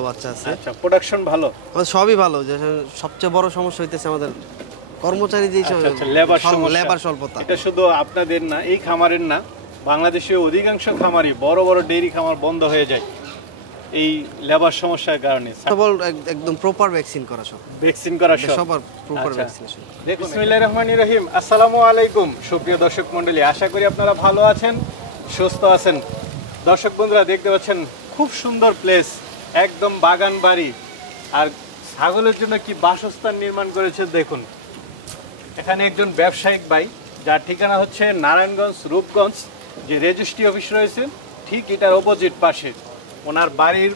বাচ্চা আছে। আচ্ছা, প্রোডাকশন ভালো? আমাদের সবই ভালো, যে সবচেয়ে বড় সমস্যা হইতেছে আমাদের কর্মচারী যে লেবার স্বল্পতা। এটা শুধু আপনাদের না, এই খামারের না, বাংলাদেশে অধিকাংশ খামারই বড় বড় ডেইরি খামার বন্ধ হয়ে যায় এই লেবার সমস্যার কারণে। একদম প্রপার ভ্যাকসিন করা, সব ভ্যাকসিন করা, সবার প্রপার ভ্যাকসিনেশন। বিসমিল্লাহির রহমানির রহিম। আসসালামু আলাইকুম সুপ্রিয় দর্শক মণ্ডলী, আশা করি আপনারা ভালো আছেন, সুস্থ আছেন। দর্শক বন্ধুরা, দেখতে পাচ্ছেন খুব সুন্দর প্লেস, একদম বাগান বাড়ি, আর ছাগলের জন্য কি বাসস্থান নির্মাণ করেছে দেখুন। এখানে একজন ব্যবসায়িক ভাই, যার ঠিকানা হচ্ছে নারায়ণগঞ্জ রূপগঞ্জ, যে রেজিস্ট্রি অফিস রয়েছে ঠিক এটার অপোজিট পাশে। ওনার বাড়ির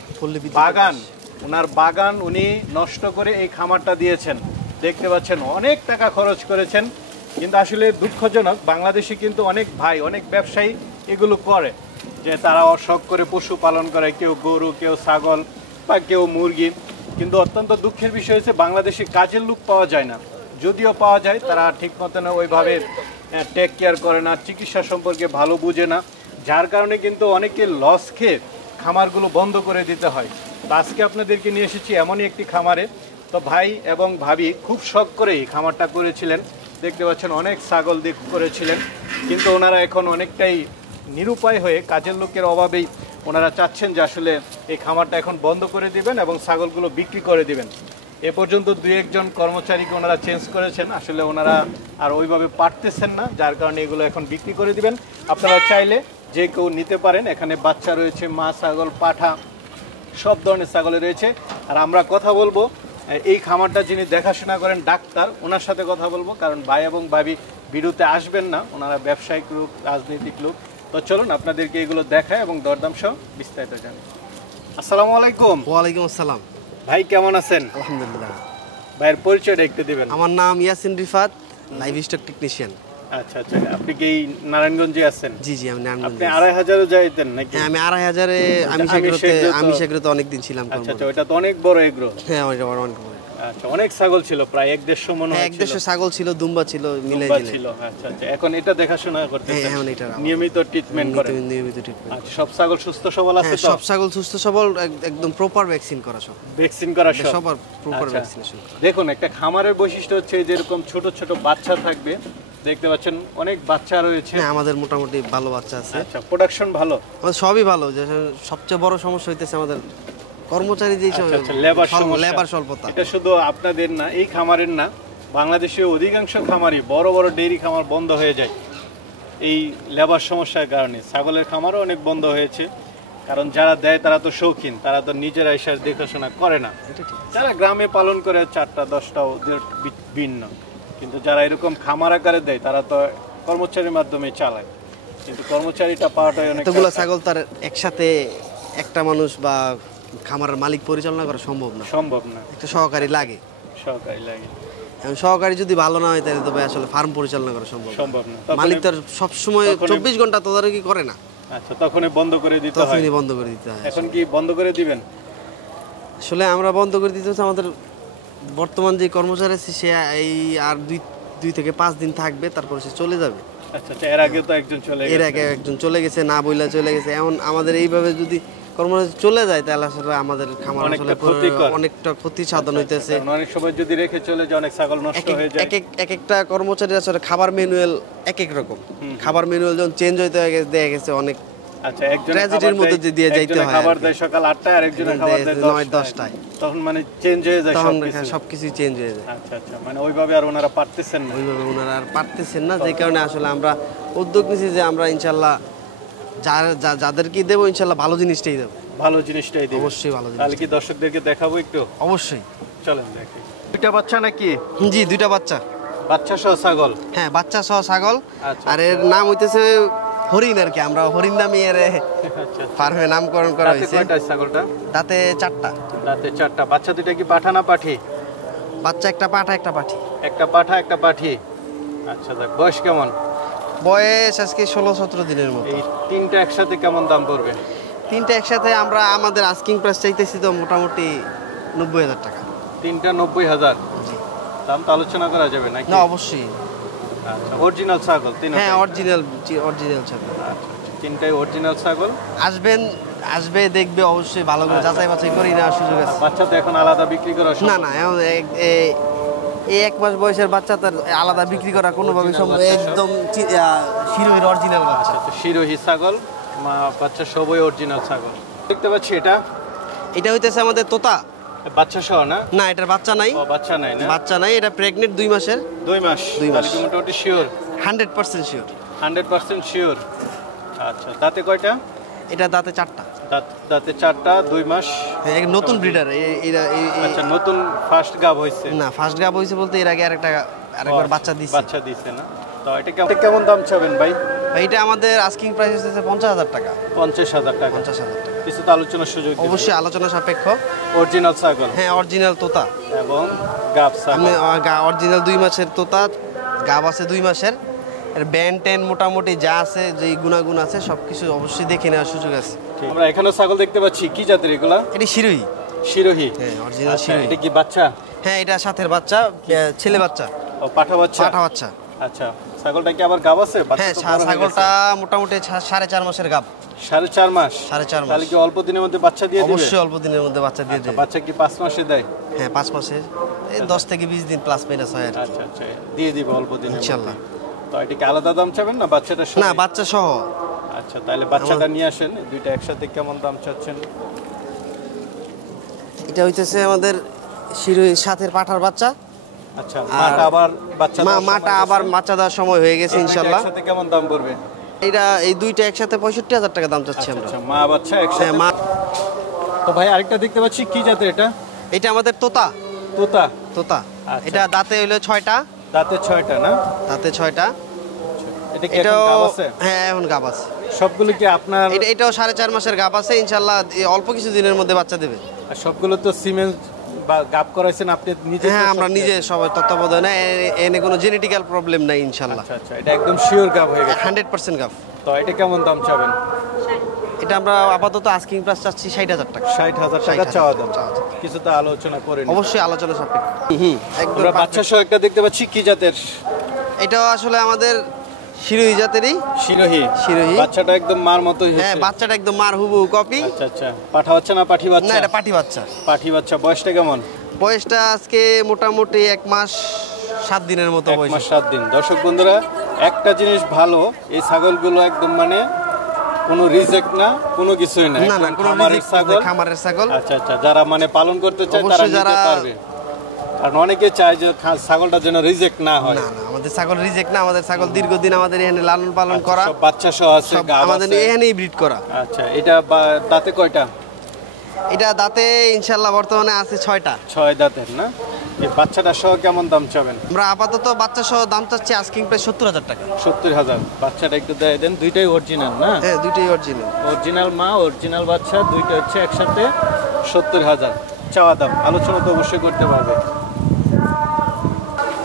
বাগান উনি নষ্ট করে এই খামারটা দিয়েছেন। দেখতে পাচ্ছেন অনেক টাকা খরচ করেছেন, কিন্তু আসলে দুঃখজনক, বাংলাদেশে কিন্তু অনেক ভাই, অনেক ব্যবসায়ী এগুলো করে, যে তারা শখ করে পশু পালন করে, কেউ গরু, কেউ ছাগল বা কেউ মুরগি। কিন্তু অত্যন্ত দুঃখের বিষয় হচ্ছে বাংলাদেশে কাজের লোক পাওয়া যায় না, যদিও পাওয়া যায় তারা ঠিক মতো না ওইভাবে টেক কেয়ার করে না, চিকিৎসা সম্পর্কে ভালো বুঝে না, যার কারণে কিন্তু অনেকে লস খেয়ে খামারগুলো বন্ধ করে দিতে হয়। তো আজকে আপনাদেরকে নিয়ে এসেছি এমনই একটি খামারে। তো ভাই এবং ভাবি খুব শখ করে এই খামারটা করেছিলেন। দেখতে পাচ্ছেন অনেক ছাগল করেছিলেন, কিন্তু ওনারা এখন অনেকটাই নিরুপায় হয়ে, কাজের লোকের অভাবেই ওনারা চাচ্ছেন যে আসলে এই খামারটা এখন বন্ধ করে দিবেন এবং ছাগলগুলো বিক্রি করে দিবেন। এ পর্যন্ত দুই একজন কর্মচারীকে ওনারা চেঞ্জ করেছেন, আসলে ওনারা আর ওইভাবে পারতেছেন না, যার কারণে এগুলো এখন বিক্রি করে দিবেন। আপনারা চাইলে যে কেউ নিতে পারেন। এখানে বাচ্চা রয়েছে, মা ছাগল, পাঠা, সব ধরনের ছাগলে রয়েছে। আর আমরা কথা বলবো এই খামারটা যিনি দেখাশোনা করেন, ডাক্তার, ওনার সাথে কথা বলবো, কারণ ভাই এবং ভাবি ভিডিওতে আসবেন না, ওনারা ব্যবসায়িক লোক, রাজনৈতিক লোক। তো চলুন আপনাদেরকে এগুলো দেখায় এবং দরদাম সহ বিস্তারিত জানি। আসসালামু আলাইকুম। ওয়ালাইকুম আসসালাম। ভাই কেমন আছেন? আলহামদুলিল্লাহ। ভাইয়ের পরিচয়টা একটু দিবেন। আমার নাম Yasin Rifat, live stock technician. আচ্ছা আচ্ছা, আপনি কি নারায়ণগঞ্জে আছেন? জি জি, আমি নারায়ণগঞ্জে। আপনি 2500 যাইতেন নাকি? হ্যাঁ, আমি 2500-এ আমি সেগুলোতে অনেকদিন ছিলাম। আচ্ছা আচ্ছা, ওটা তো অনেক বড় এগ্রো। হ্যাঁ, ওইটা অনেক বড়। আচ্ছা, অনেক ছাগল ছিল, প্রায় 150 মনে হয়। 150 ছাগল ছিল, দুম্বা ছিল, মিলে ছিল। আচ্ছা আচ্ছা, এখন এটা দেখাশোনা করতেছেন? হ্যাঁ, এখন এটা নিয়মিত ট্রিটমেন্ট করেন? নিয়মিত ট্রিটমেন্ট। আচ্ছা, সব ছাগল সুস্থ সবল আছে তো? সব ছাগল সুস্থ সবল, একদম প্রপার ভ্যাকসিন করা, সব ভ্যাকসিন করা, সবার প্রপার ভ্যাকসিনেশন। দেখুন, একটা খামারের বৈশিষ্ট্য হচ্ছে যেরকম ছোট ছোট বাচ্চা থাকবে, দেখতে পাচ্ছেন অনেক বাচ্চা রয়েছে। হ্যাঁ, আমাদের মোটামুটি ভালো বাচ্চা আছে। আচ্ছা, প্রোডাকশন ভালো? আমাদের সবই ভালো, যে সবচেয়ে বড় সমস্যা হইতেছে আমাদের কর্মচারী যে লেবার স্বল্পতা। এটা শুধু আপনাদের না, এই খামারের না, বাংলাদেশে অধিকাংশ খামারই বড় বড় ডেইরি খামার বন্ধ হয়ে যায় এই লেবার সমস্যার কারণে। ছাগলের খামারও অনেক বন্ধ হয়েছে, কারণ যারা দেয় তারা তো শৌখিন, তারা তো নিজেরা এসে দেখাশোনা করে না। যারা গ্রামে পালন করে 4টা 10টা ওদের ভিন্ন, কিন্তু যারা এরকম খামার আকারে দেয় তারা তো কর্মচারীর মাধ্যমে চালায়, কিন্তু কর্মচারীটা পাওয়াটাই অনেক। এতগুলো ছাগল তার একসাথে একটা মানুষ বা খামারের মালিক পরিচালনা করা সম্ভব না। একটা সহকারী লাগে। এখন সহকারী যদি ভালো না হয় তাহলে তো ভাই আসলে ফার্ম পরিচালনা করা সম্ভব না। মালিক তো সব সময় 24 ঘন্টা তদারকি করে না। আচ্ছা, তখনই বন্ধ করে দিতে হয়। এখন কি বন্ধ করে দিবেন? আসলে আমরা বন্ধ করে দিতে হচ্ছে, আমাদের বর্তমান যে কর্মচারী আছে সে এই আর 2 থেকে 5 দিন থাকবে, তারপর সে চলে যাবে। আচ্ছা আচ্ছা, এর আগে তো একজন চলে গেছে, না বইলা চলে গেছে। এখন আমাদের এইভাবে যদি কর্মচারী চলে যায় তাহলে আসলে আমাদের খামার আসলে অনেকটা ক্ষতি সাধন হইতেছে। অনেক সময় যদি রেখে চলে যায় অনেক ছাগল নষ্ট হয়ে যায়। এক একটা কর্মচারী আসলে খাবার ম্যানুয়াল এক এক রকম, খাবার ম্যানুয়াল যখন চেঞ্জ হইতে দেখা গেছে অনেক। আচ্ছা, একজন ট্র্যাজেডির মধ্যে দিয়ে যাইতে হয়। খাবার দেয় সকাল 8টায়, আর একজন খাবার দেয় 9-10টায়। তখন মানে চেঞ্জ হয়ে যায়, সবকিছু চেঞ্জ হয়ে যায়। আচ্ছা আচ্ছা, মানে ওইভাবে আর ওনারা পারতেছেন না, যে কারণে আসলে আমরা উদ্যোগ নিয়েছি যে আমরা ইনশাআল্লাহ যাদেরকে দেবো ইনশাআল্লাহ ভালো জিনিসটাই দেবো। অবশ্যই ভালো জিনিস। তাহলে কি দর্শকদেরকে দেখাবো একটু? অবশ্যই, চলেন দেখি। দুইটা বাচ্চা নাকি? জি, দুইটা বাচ্চা সহ ছাগল। হ্যাঁ, বাচ্চা সহ ছাগল। আর এর নাম হইতেছে হরিণ আর কি, আমরা হরিণ নামে এর ফার্মে নামকরণ করা হয়েছে। ছাগলটা দাঁতে 4টা। বাচ্চা দুইটা কি পাঠা না পাঠি? বাচ্চা একটা পাঠা, একটা পাঠি। একটা পাঠা একটা পাঠি। আচ্ছা, বয়স কেমন? বয়স আজকে 16-17 দিনের মতো। এই তিনটা একসাথে কেমন দাম পড়বে? তিনটা একসাথে আমরা আমাদের আস্কিং প্রাইস চাইতেছি তো মোটামুটি 90,000 টাকা। তিনটা 90,000? জি। দাম তো আলোচনা করা যাবে নাকি? না, অবশ্যই। আচ্ছা, অরিজিনাল ছাগল? হ্যাঁ, অরিজিনাল ছাগল। আচ্ছা, তিনটাই অরিজিনাল ছাগল। আসবেন, আসবে দেখবে অবশ্যই ভালো করে যাচাই বাছাই করে নেওয়ার সুযোগ আছে। বাচ্চা তো এখন আলাদা বিক্রি করা না না এখন এই 1 মাস বয়সের বাচ্চা তার আলাদা বিক্রি করা কোনোভাবে সম্ভব, একদম শিরোহির অরিজিনাল বাচ্চা। শিরোহি ছাগল বাচ্চা সবই অরিজিনাল ছাগল দেখতে পাচ্ছি। এটা হইতেছে আমাদের তোতা বাচ্চা সহ না? না এটার বাচ্চা নাই। বাচ্চা নাই না? বাচ্চা নাই, এটা প্রেগনেন্ট 2 মাসের। 2 মাস মোটামুটি শিওর? 100% শিওর। 100% শিওর। আচ্ছা দাঁতে কয়টা? এটা দাঁতে 4টা। দাঁতে 4টা, 2 মাস। হ্যাঁ নতুন ব্রিডার। আচ্ছা নতুন ফার্স্ট গাব হইছে? না ফার্স্ট গাব হইছে বলতে এর আগে আরেকবার বাচ্চা দিছে না? তো এটা কেমন দাম চাবেন ভাই? এইটা আমাদের আস্কিং প্রাইস হচ্ছে 50,000 টাকা। 50,000 টাকা। 50,000 টাকা। কিছু তো আলোচনার সুযোগ? অবশ্যই আলোচনা সাপেক্ষ। অরিজিনাল ছাগল? হ্যাঁ অরিজিনাল তোতা এবং গাব ছাগল। অরিজিনাল 2 মাসের তোতা, গাব আছে 2 মাসের। এর ব্যান্ড টেন মোটামুটি যা আছে, যে গুণাগুণ আছে সবকিছু অবশ্যই দেখে নেওয়ার সুযোগ আছে। আমরা এখানে ছাগল দেখতে পাচ্ছি, কি জাতের এগুলা? এটা শিরোহি। শিরোহি? হ্যাঁ অরিজিনাল শিরোহি। এটা কি বাচ্চা? হ্যাঁ এটা সাথের বাচ্চা, ছেলে বাচ্চা। ও পাঠা বাচ্চা? পাঠা বাচ্চা। আচ্ছা ছাগলটা কি আবার গাব আছে? হ্যাঁ ছাগলটা মোটামুটি 4.5 মাসের গাব। 4.5 মাস? 4.5 মাস। তাহলে কি অল্প দিনের মধ্যে বাচ্চা দিয়ে দিবে? অবশ্যই অল্প দিনের মধ্যে বাচ্চা দিয়ে দেবে। বাচ্চা কি 5 মাসে দেয়? হ্যাঁ 5 মাসে, এই 10 থেকে 20 দিন প্লাস মাইনাস হয় আর কি। আচ্ছা আচ্ছা দিয়ে দিবে অল্প দিনে ইনশাআল্লাহ। তো এটা কি আলাদা দাম চাবেন না বাচ্চাটা সহ? না বাচ্চা সহ। আচ্ছা তাহলে বাচ্চাটা নিয়ে আসেন, দুইটা একসাথে কেমন দাম চাচ্ছেন? এটা হইতেছে আমাদের শিরোহির সাথের পাঠার বাচ্চা। আচ্ছা মাটা আবার বাচ্চা দেওয়ার সময় হয়ে গেছে ইনশাআল্লাহ। একসাথে কেমন দাম পড়বে? এই দুইটা একসাথে 65,000 টাকা দাম চাচ্ছি আমরা। আচ্ছা মা বাচ্চা একসাথে? হ্যাঁ মা। তো ভাই আরেকটা দেখতে পাচ্ছি, কি জাতের এটা? এটা আমাদের তোতা। তোতা। এটা দাঁতে হইলো 6টা। দাঁতে 6টা না? দাঁতে 6টা। এটা কি এখন গাব আছে? হ্যাঁ এখন গাব আছে। সবগুলো কি আপনার? এটাও 4.5 মাসের গাব আছে ইনশাআল্লাহ, অল্প কিছু দিনের মধ্যে বাচ্চা দেবে। আর সবগুলো তো সিমেন্স বা গাব করাইছেন আপনি নিজে? হ্যাঁ আমরা নিজে সবাই তত্ত্বাবধানে, এনে কোনো জেনেটিক্যাল প্রবলেম নাই ইনশাআল্লাহ। আচ্ছা আচ্ছা এটা একদম শিওর গাব হয়ে গেছে? 100% গাব। তো এটা কেমন দাম চাবেন? এটা আমরা আপাতত আস্কিং প্রাইস চাচ্ছি 60,000 টাকা। 60,000 টাকা চাওয়া দাম। কিছু তো আলোচনা করে নিন। অবশ্যই আলোচনা সাপেক্ষ। একদম বাচ্চা সহ একটা দেখতে পাচ্ছি, কি জাতের? এটা আসলে আমাদের শিরোহি জাতেরই। শিরোহি? বাচ্চাটা একদম মার মতো হয়েছে? হ্যাঁ বাচ্চাটা একদম মার হুবহু কপি। আচ্ছা আচ্ছা পাঠা বাচ্চা না পাঠি বাচ্চা? না এটা পাঠি বাচ্চা। পাঠি বাচ্চা। বয়সটা কেমন? বয়সটা আজকে মোটামুটি 1 মাস 7 দিনের মতো বয়স। 1 মাস 7 দিন। দর্শক বন্ধুরা একটা জিনিস ভালো, এই ছাগলগুলো একদম মানে কোনো রিজেক্ট না, কোনো কিছুই না, না কোনো রিজেক্ট ছাগল, খামারের ছাগল। আচ্ছা আচ্ছা যারা মানে পালন করতে চায় তারা নিতে পারবে, কারণ অনেকে চায় যে ছাগলটা যেন রিজেক্ট না হয়। না না আমাদের ছাগল রিজেক্ট না, আমাদের ছাগল দীর্ঘদিন আমাদের এখানে লালন পালন করা, সব বাচ্চা সহ আছে, আমাদের এখানেই ব্রিড করা। আচ্ছা এটা দাঁতে কয়টা? এটা দাঁতে ইনশাআল্লাহ বর্তমানে আছে 6টা। 6 দাঁতের না? এই বাচ্চাটা সহ কেমন দাম চাবেন? আমরা আপাতত বাচ্চা সহ দাম চাচ্ছি আস্কিং প্রাইস 70,000 টাকা। 70,000। বাচ্চাটা একটু দিয়ে দেন। দুইটাই অরিজিনাল না? হ্যাঁ দুইটাই অরিজিনাল। অরিজিনাল মা অরিজিনাল বাচ্চা, দুইটা হচ্ছে একসাথে 70,000 চাওয়া দাম। আলোচনা তো অবশ্যই করতে পারবে।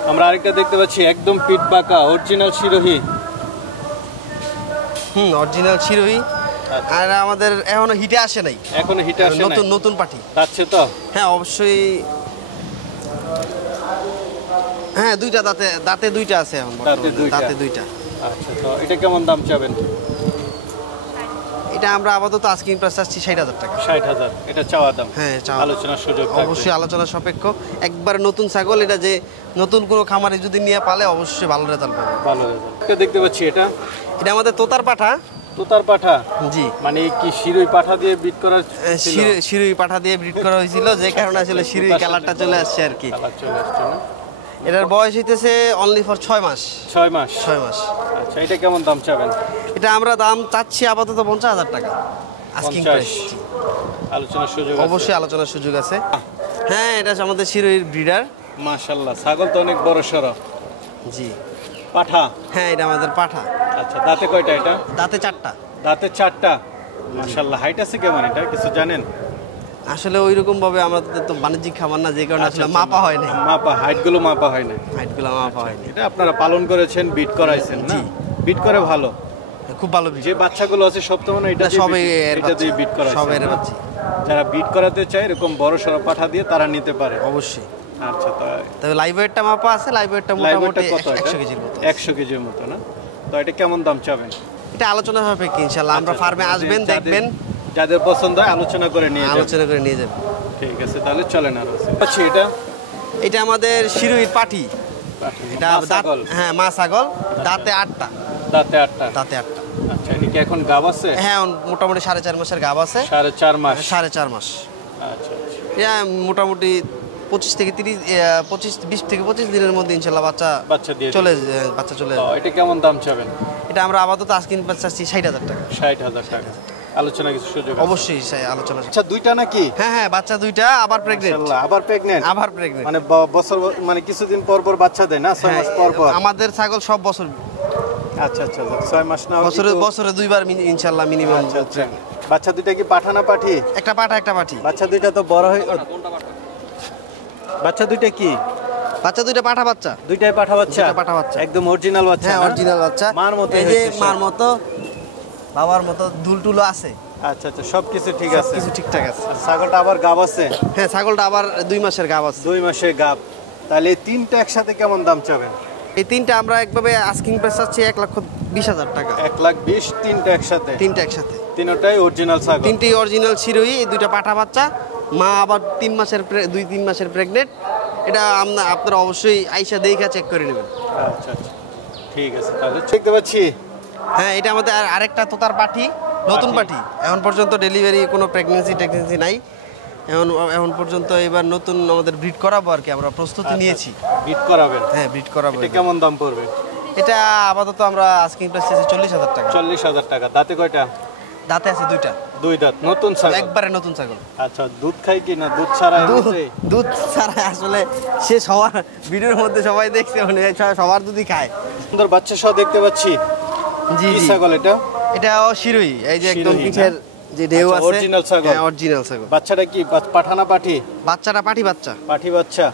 আমরা আরেকটা দেখতে পাচ্ছি একদম পিট বাঁকা অরিজিনাল শিরোহি। অরিজিনাল শিরোহি। আর আমাদের এখনো হিটে আসে নাই। এখনো হিটে আসে নাই? নতুন পাঠি যাচ্ছে তো? হ্যাঁ অবশ্যই। হ্যাঁ দাঁতে দুইটা আছে এখন। দাঁতে দুইটা। আচ্ছা তো এটা কেমন দাম চাবেন? এটা আমরা আপাতত আস্কিং প্রাইস চাচ্ছি 60,000 টাকা। 60,000 এটা চাওয়া দাম? হ্যাঁ আলোচনার সুযোগ অবশ্যই আলোচনা সাপেক্ষ। একবার নতুন ছাগল, এটা যে নতুন কোনো খামারে যদি নিয়ে পালে অবশ্যই ভালো রেজাল্ট পাবে। ভালো রেজাল্ট। এটা দেখতে পাচ্ছি এটা আমাদের তোতার পাঠা। তোতার পাঠা? জি। মানে কি শিরোই পাঠা দিয়ে ব্রিড করা ছিল? শিরোই পাঠা দিয়ে ব্রিড করা হয়েছিল, যে কারণে আসলে শিরোই কালারটা চলে আসছে আর কি। কালার চলে আসছে না? এটার বয়স হইতেছে অনলি ফর 6 মাস। 6 মাস? 6 মাস। আচ্ছা এটা কেমন দাম চাবেন? এটা আমরা দাম চাচ্ছি আপাতত 50,000 টাকা আস্কিং প্রাইস। আলোচনার সুযোগ আছে? অবশ্যই আলোচনার সুযোগ আছে। হ্যাঁ এটা আমাদের শিরোহির ব্রিডার। মাশাআল্লাহ ছাগল তো অনেক বড় সরো। জি। পাঠা? হ্যাঁ এটা আমাদের পাঠা। আচ্ছা দাঁতে কয়টা এটা? দাঁতে 4টা। দাঁতে 4টা। মাশাআল্লাহ হাইট আছে কেমন এটা কিছু জানেন? আসলে ওইরকম ভাবে আমাদের তো বাণিজ্যিক খামার না, যে কারণে আসলে মাপা হয় না। হাইটগুলো মাপা হয় না? হাইটগুলো মাপা হয় না। এটা আপনারা পালন করেছেন, বিট করাইছেন না? বিট করে ভালো, খুব ভালো। যে বাচ্চাগুলো আছে সব তো মানে এটা দিয়ে বিট করা, সব এর বাচ্চা। যারা বিট করাতে চায় এরকম বড় সরো পাঠা দিয়ে তারা নিতে পারে অবশ্যই। আচ্ছা তবে লাইভ ওয়েটটা মাপা আছে, লাইভ ওয়েটটা মোটামুটি 100 কেজির মতো। 100 কেজির মতো না? তো এটা কেমন দাম চাবেন? এটা আলোচনা হবে কি ইনশাআল্লাহ। আমরা ফার্মে আসবেন, দেখবেন, যাদের পছন্দ হয় আলোচনা করে নিয়ে যাবেন। আলোচনা করে নিয়ে যাবেন। ঠিক আছে, তাহলে চলেন আরো আচ্ছা। এটা এটা আমাদের শিরোহির পাটি। এটা দাঁত, হ্যাঁ মা ছাগল, দাঁতে 8টা। দাঁতে 8টা। দাঁতে 8টা। আচ্ছা, এটা কি এখন গাব আছে? হ্যাঁ, মোটামুটি 4.5 মাসের গাব আছে। 4.5 মাস। 4.5 মাস। আচ্ছা আচ্ছা। এটা মোটামুটি 25 থেকে 20 থেকে 25 দিনের মধ্যে ইনশাআল্লাহ বাচ্চা চলে যাবে। এটা কেমন দাম চাবেন? এটা আমরা আপাতত আজকে চাচ্ছি 60,000 টাকা। 60,000 টাকা। আলোচনা কিছু সুযোগ আছে? অবশ্যই আলোচনা। আচ্ছা, দুইটা নাকি? হ্যাঁ হ্যাঁ, বাচ্চা দুইটা, আবার প্রেগন্যান্ট। মাশাআল্লাহ, আবার প্রেগন্যান্ট। মানে বছর মানে কিছুদিন পর পর বাচ্চা দেয় না? 6 মাস পর পর। আমাদের ছাগল সব বছর। আচ্ছা আচ্ছা, 6 মাস না, বছরে দুইবার ইনশাআল্লাহ মিনিমাম। আচ্ছা, বাচ্চা দুইটা কি পাঠা না পাঠি? একটা পাঠা, একটা পাঠি। বাচ্চা দুইটা তো বড় হয়ে, বাচ্চা দুইটা কি? বাচ্চা দুইটা পাঠা বাচ্চা। দুইটাই পাঠা বাচ্চা? পাঠা বাচ্চা, একদম অরিজিনাল বাচ্চা। হ্যাঁ, অরিজিনাল বাচ্চা। মার মতো, এই যে মার মতো, বাবার মতো দুলটুলো আছে। আচ্ছা আচ্ছা, সবকিছু ঠিক আছে, কিছু ঠিকঠাক আছে। ছাগলটা আবার গাব আছে? হ্যাঁ, ছাগলটা আবার 2 মাসের গাব আছে। 2 মাসের গাব। তাহলে এই তিনটা একসাথে কেমন দাম চাবেন? এই তিনটা আমরা একভাবে আস্কিং প্রাইস চাচ্ছি 1,20,000 টাকা। 1,20,000 তিনটা একসাথে? তিনটা একসাথে। তিনটাই অরিজিনাল ছাগল? তিনটেই অরিজিনাল শিরোহী, এই দুইটা পাঠা বাচ্চা, মা আবার 2-3 মাসের প্রেগনেন্ট। এটা আপনারা অবশ্যই আইসা দেখা চেক করে নেবেন। আচ্ছা আচ্ছা, ঠিক আছে। তাহলে দেখতে পাচ্ছি, হ্যাঁ, এটা আমাদের আরেকটা তোতার পাঠি, নতুন পাঠি। এখন পর্যন্ত ডেলিভারি কোনো প্রেগনেন্সি নাই এখন পর্যন্ত। এবার নতুন আমাদের ব্রিড করাবো আর কি, আমরা প্রস্তুতি নিয়েছি। ব্রিড করাবেন? হ্যাঁ, ব্রিড করাবো। এটা কেমন দাম পড়বে? এটা আপাতত আমরা আস্কিং প্রাইস 40,000 টাকা। 40,000 টাকা। দাঁতে কয়টা? দাঁতে আছে 2টা। 2 দাঁত, নতুন ছাগল? একবারে নতুন ছাগল। আচ্ছা, দুধ খাই কি না? দুধ ছাড়া? দুধ ছাড়া আসলে সে সবার ভিডিওর মধ্যে সবাই দেখছে, মানে সবার দুধই খায়। সুন্দর বাচ্চা সহ দেখতে পাচ্ছি। জি কি জি, ছাগল এটা? এটাও শিরোহী। এই যে একদম পিঠের যে ঢেউ আছে, অরিজিনাল ছাগল? হ্যাঁ, অরিজিনাল ছাগল। বাচ্চাটা কি পাঠা না পাঠি? বাচ্চাটা পাঠি বাচ্চা। পাঠি বাচ্চা।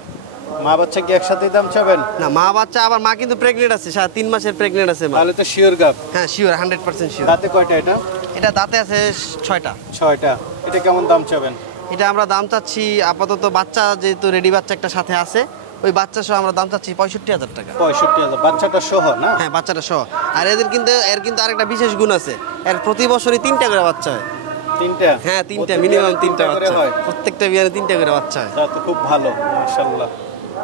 মা বাচ্চা কি একসাথে দাম চাবেন? না, মা বাচ্চা, আবার মা কিন্তু প্রেগনেন্ট আছে, 3 মাসের প্রেগনেন্ট আছে মা। তাহলে তো শিওর গাব? হ্যাঁ, শিওর, 100% শিওর। দাঁতে কয়টা এটা? এটা দাঁতে আছে 6টা। 6টা। এটা কেমন দাম চাবেন? এটা আমরা দাম চাচ্ছি আপাতত, বাচ্চা যেহেতু রেডি বাচ্চা একটা সাথে আছে, ওই বাচ্চা সহ আমরা দাম চাচ্ছি 65,000 টাকা। 65,000 বাচ্চাটা সহ না? হ্যাঁ, বাচ্চাটা সহ। আর এর কিন্তু আরেকটা বিশেষ গুণ আছে, এর প্রতি বছরই 3টা করে বাচ্চা হয়। 3টা? হ্যাঁ, 3টা, মিনিমাম 3টা বাচ্চা হয়। প্রত্যেকটা বিয়ানে 3টা করে বাচ্চা হয়। তা তো খুব ভালো, মাশাআল্লাহ।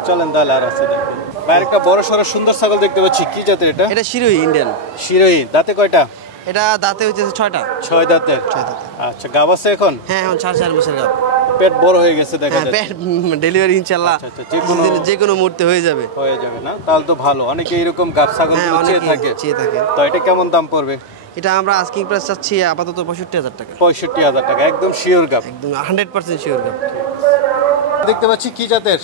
চলেন তাহলে আর আছে দেখুন। বাইরে একটা বড় সরো সুন্দর ছাগল দেখতে পাচ্ছি, কি জাতের এটা? এটা শিরোহী, ইন্ডিয়ান শিরোহী। দাঁতে কয়টা? এটা দাঁতে হইতেছে 6টা। 6 দাঁতের? 6 দাঁতে। আচ্ছা, গাব আছে এখন? হ্যাঁ, এখন 4 মাসের গাব। পেট বড় হয়ে গেছে দেখা হ্যাঁ, যাচ্ছে। ডেলিভারি ইনশাআল্লাহ যে কোনো মুহূর্তে হয়ে যাবে। না? তাহলে তো ভালো। অনেকে এরকম গাব ছাগল চেয়ে থাকে। তো এটা কেমন দাম পড়বে? এটা আমরা আস্কিং প্রাইস চাচ্ছি আপাতত 65,000 টাকা। 65,000 টাকা, একদম শিওর গাব? একদম 100% শিওর গাব। দেখতে পাচ্ছি কি জাতের?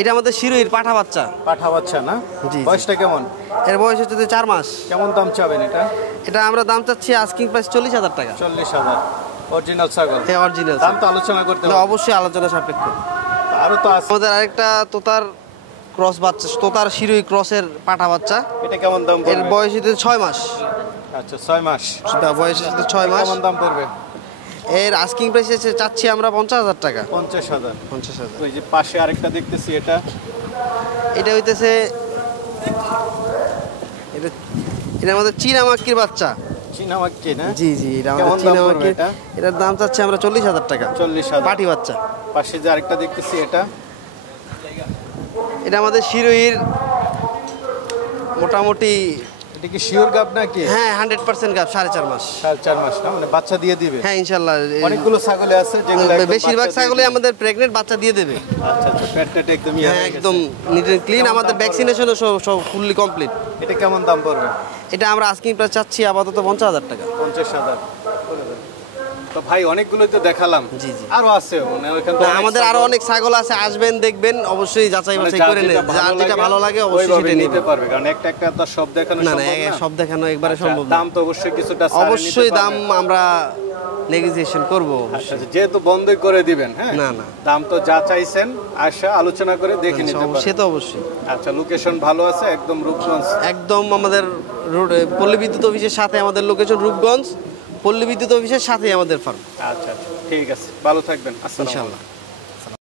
এটা আমাদের শিরোহির পাঠা বাচ্চা। পাঠা বাচ্চা না? জি। বয়সটা কেমন? এর বয়স হচ্ছে 4 মাস। কেমন দাম চাবেন এটা? এটা আমরা দাম চাচ্ছি আস্কিং প্রাইস 40,000 টাকা। 40,000? অরিজিনাল ছাগল? হ্যাঁ, অরিজিনাল। দাম তো আলোচনা করতে হবে? অবশ্যই আলোচনা সাপেক্ষ। আরো তো আছে আমাদের আরেকটা তোতার ক্রস বাচ্চা, তোতার শিরোহী ক্রসের পাঠা বাচ্চা। এটা কেমন দাম পড়বে? এর বয়স হচ্ছে 6 মাস। আচ্ছা, 6 মাস বয়স হচ্ছে 6 মাস। কেমন দাম পড়বে? এর আস্কিং প্রাইস চাচ্ছি আমরা 50,000 টাকা। 50,000? 50,000। ওই যে পাশে আরেকটা দেখতেছি, এটা হইতেছে, এটা আমাদের চীনামাক্কির বাচ্চা। চীনামাক্কি না? জি জি, এটা আমাদের চীনামাক্কি। এটার দাম চাচ্ছি আমরা 40,000 টাকা। 40,000? পাটি বাচ্চা। পাশে যে আরেকটা দেখতেছি, এটা আমাদের শিরোহির মোটামুটি। এটা কি শিওর গাব নাকি? হ্যাঁ, 100% গাব, 4.5 মাস। 4.5 মাস না? মানে বাচ্চা দিয়ে দিবে? হ্যাঁ, ইনশাআল্লাহ। অনেকগুলো ছাগলে আছে যেগুলো বেশিরভাগ ছাগলই আমাদের প্রেগনেন্ট বাচ্চা দিয়ে দেবে। আচ্ছা আচ্ছা, পেটটা একদম হ্যাঁ, একদম নিট এন্ড ক্লিন। আমাদের ভ্যাকসিনেশনও সব ফুললি কমপ্লিট। এটা কেমন দাম পড়বে? এটা আমরা আস্কিং প্রাইস চাচ্ছি আপাতত 50,000 টাকা। 50,000? তো ভাই, অনেকগুলোই তো দেখালাম। জি জি, আরো আছে মানে ওখানে তো আমাদের আরো অনেক ছাগল আছে, আসবেন দেখবেন, অবশ্যই যাচাই বাছাই করে নেন। যার যেটা ভালো লাগে অবশ্যই সেটা নিতে পারবে, কারণ একটা একটা তো সব দেখানো না সম্ভব না, না। সব দেখানো একবারে সম্ভব না। দাম তো অবশ্যই কিছুটা অবশ্যই দাম আমরা নেগোসিয়েশন করব। আচ্ছা, যেহেতু বন্ধই করে দিবেন, হ্যাঁ? না না, দাম তো যা চাইছেন আসা আলোচনা করে দেখে নিতে পারবেন। সে তো অবশ্যই। আচ্ছা, লোকেশন ভালো আছে, একদম রূপগঞ্জ? একদম আমাদের পল্লী বিদ্যুৎ অফিসের সাথে আমাদের লোকেশন, রূপগঞ্জ পল্লী বিদ্যুৎ অফিসের সাথে আমাদের ফার্ম। আচ্ছা আচ্ছা, ঠিক আছে, ভালো থাকবেন। আসসালামু আলাইকুম। ইনশাআল্লাহ।